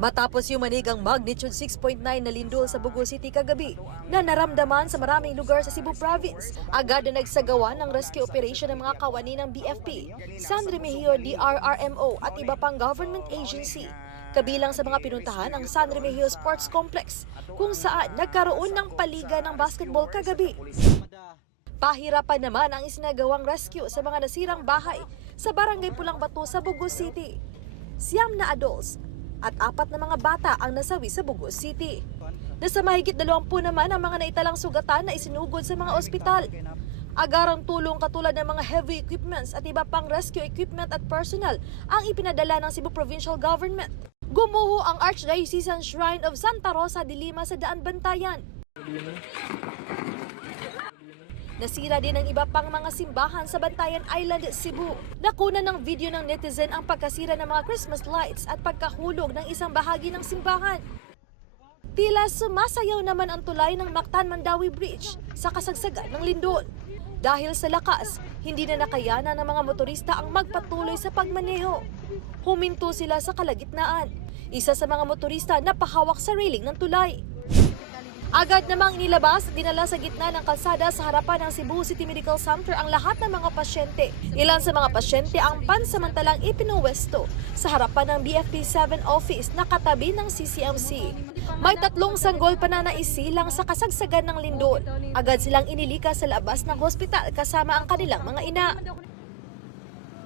Matapos yumanig ang magnitude 6.9 na lindol sa Bugo City kagabi na naramdaman sa maraming lugar sa Cebu Province, agad na nagsagawa ng rescue operation ng mga kawani ng BFP, San Remigio DRRMO at iba pang government agency. Kabilang sa mga pinuntahan ang San Remigio Sports Complex kung saan nagkaroon ng paliga ng basketball kagabi. Pahirapan naman ang isinagawang rescue sa mga nasirang bahay sa Barangay Pulang Bato sa Bugo City. 9 na adults at 4 na mga bata ang nasawi sa Bugo City. Nasa mahigit 20 naman ang mga naitalang sugatan na isinugod sa mga ospital. Agarang tulong katulad ng mga heavy equipments at iba pang rescue equipment at personnel ang ipinadala ng Cebu Provincial Government. Gumuho ang Archdiocesan Shrine of Santa Rosa de Lima sa Daan Bantayan. Nasira din ang iba pang mga simbahan sa Bantayan Island, Cebu. Nakuna ng video ng netizen ang pagkasira ng mga Christmas lights at pagkahulog ng isang bahagi ng simbahan. Tila sumasayaw naman ang tulay ng Mactan-Mandawi Bridge sa kasagsagan ng lindol. Dahil sa lakas, hindi na nakayanan ng mga motorista ang magpatuloy sa pagmaneho. Huminto sila sa kalagitnaan. Isa sa mga motorista napahawak sa railing ng tulay. Agad namang inilabas at dinala sa gitna ng kalsada sa harapan ng Cebu City Medical Center ang lahat ng mga pasyente. Ilan sa mga pasyente ang pansamantalang ipinuwesto sa harapan ng BFP 7 office na katabi ng CCMC. May 3 sanggol pa na naisilang sa kasagsagan ng lindol. Agad silang inilika sa labas ng hospital kasama ang kanilang mga ina.